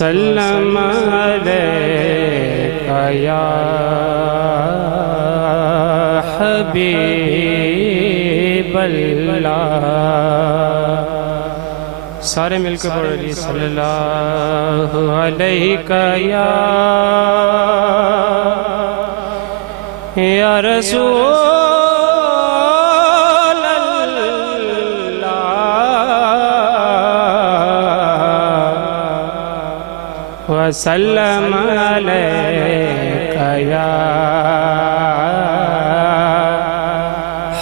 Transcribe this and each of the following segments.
سلم علیکہ یا حبیب اللہ۔ سارے مل کے پڑھ لیجیے صلی اللہ علیکہ یا رسول اللہ وسلم علیکہ یا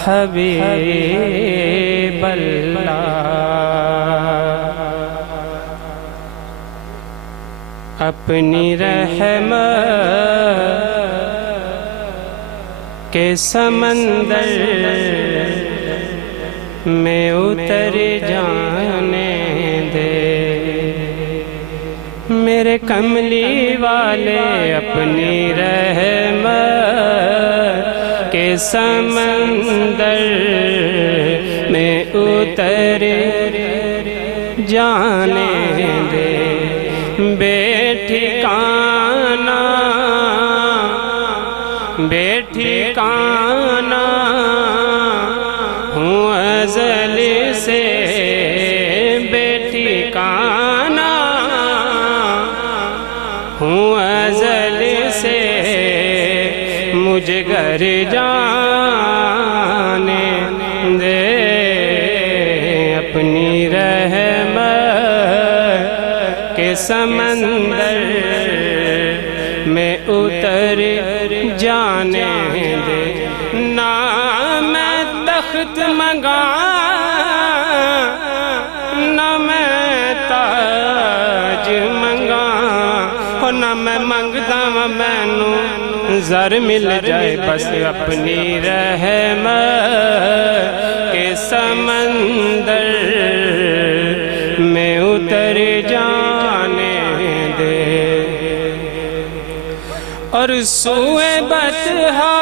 حبیب اللہ۔ اپنی رحمت کے سمندر میں اتر جانے دے میرے کملی والے، اپنی رحمت کے سمندر میں اتر جانے دے۔ بے ٹھکانہ ہوں ازل سے، بے ٹھکانہ ہوں ازل سے، مجھے گھر جانے دے۔ اپنی رحمت کے سمندر میں اتر جانے دے۔ نہ میں تخت منگا نہ میں تاج منگا، اور نہ میں منگدا مینوں زر مل جائے، بس اپنی رحمت کے سمندر میں اتر جانے دے۔ اور سوئے بطحا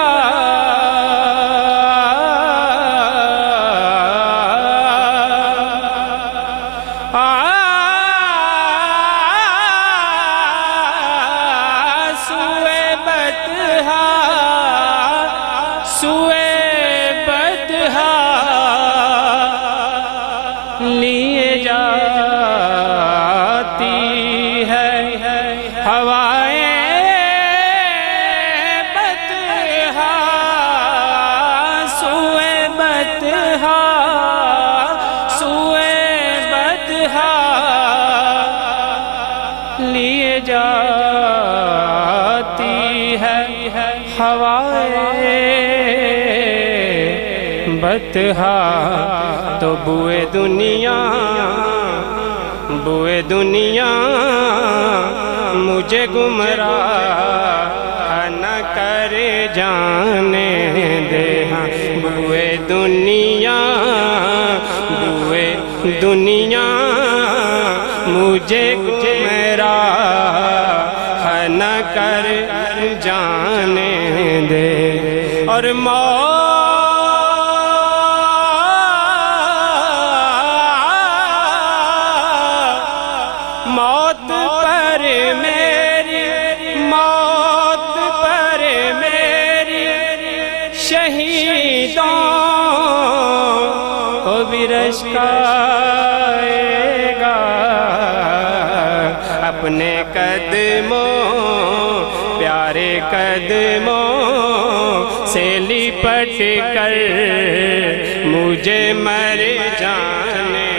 لیے جاتی ہے ہوائیں بطحا، سوئے بطحا لیے جاتی ہے ہوائیں بطحا۔ تو بوئے دنیا مجھے گمراہ نہ کر جانے دے۔ ہاں بوئے دنیا مجھے گمراہ نہ کر جانے دے۔ اور موت پر میری شہیدوں کو بھی رشک آئے گا۔ اپنے قدموں پیارے قدموں سے لپٹ کر مجھے مر جانے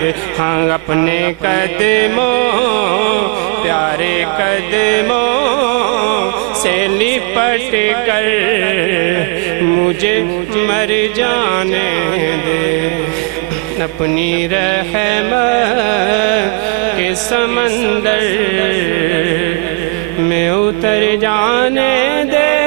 دے۔ ہاں اپنے قدموں پیارے قدموں سے لپٹ کر مجھے مر جانے دے۔ اپنی رحمت کے سمندر میں اتر جانے دے۔